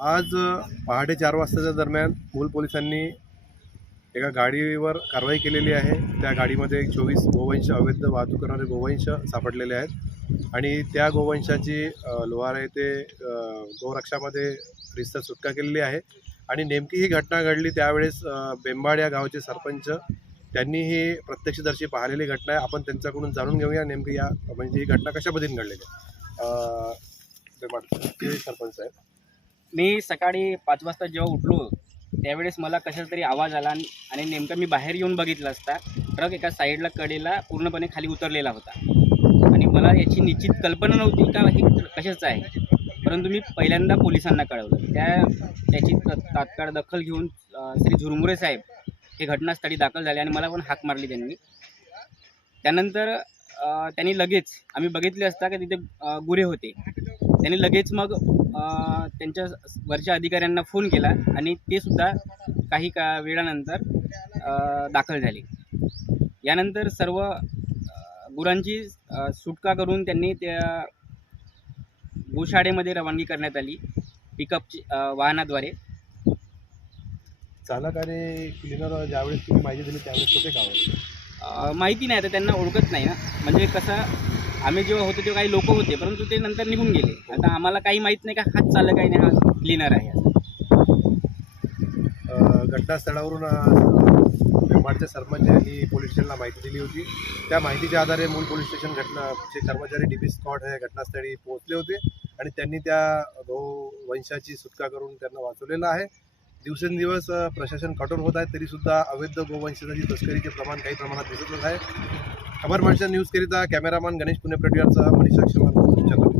आज पहाटे 4 वाजताच्या दरम्यान मूल पोलिसांनी एका गाडीवर कारवाई केलेली आहे। त्या गाडीमध्ये 24 गोवंश अवैध वाहतूक करणारे गोवंश सापडलेले आहेत आणि त्या गोवंशाची लोहारा येथे गोरक्षामध्ये रितसर सुटका केलेली आहे। आणि नेमकी ही घटना घडली त्यावेळेस बेंबाड या गावचे सरपंच त्यांनी ही प्रत्यक्षदर्शी पाहिलेली घटना आहे। आपण त्यांच्याकडून जाणून घेऊया नेमकी या म्हणजे ही घटना कशा पद्धतीने घडलेली आहे। बेंबाड सरपंच साहेब, मी सकाळी 5 वाजता जेव्हा उठलो त्यावेळेस मला कशाचा तरी आवाज आला आणि नेमकं मी बाहेर येऊन बघितलं असता ट्रक एका साईडला कडेला पूर्णपणे खाली उतरलेला होता आणि मला याची निश्चित कल्पना नव्हती का हे कशाचं आहे। परंतु मी पहिल्यांदा पोलिसांना कळवलं। त्याची तात्काळ दखल घेऊन श्री झुरमुरे साहेब हे घटनास्थळी दाखल झाले आणि मला पण हाक मारली त्यांनी। त्यानंतर त्यांनी लगेच आम्ही बघितले असता की तिथे गुरे होते। त्यांनी लगेच मग त्यांच्या वरच्या अधिकाऱ्यांना फोन केला आणि ते सुद्धा काही वेळानंतर दाखल झाले। यानंतर सर्व गुरांची सुटका करून त्यांनी त्या गोशाळेमध्ये रवानगी करण्यात आली पिकअपची वाहनाद्वारे। चालक आणि क्लिनर ज्यावेळेस तुम्ही माहिती दिली त्यावेळेस होते का? माहिती नाही, आता त्यांना ओळखत नाही ना, म्हणजे कसं आम्ही जेव्हा होतो तेव्हा काही लोक होते परंतु ते नंतर निघून गेले। आता आम्हाला काही माहीत नाही का हाच चालक आहे ना हा क्लिनर आहे। घटनास्थळावरून बेंबाडचे सरपंच यांनी पोलीस स्टेशनला माहिती दिली होती। त्या माहितीच्या आधारे मूल पोलीस स्टेशन घटनाचे कर्मचारी डीपी स्क्वॉड हे घटनास्थळी पोहोचले होते आणि त्यांनी त्या गोवंशाची सुटका करून त्यांना वाचवलेलं आहे। दिवसेंदिवस प्रशासन कठोर होत आहे तरीसुद्धा अवैध गोवंशाची तस्करीचे प्रमाण काही प्रमाणात दिसतच आहे। खबर महाराष्ट्र न्यूजकरिता कॅमेरामॅन गणेश पुणे प्रटिवारसह मनीष चंद्रपूर।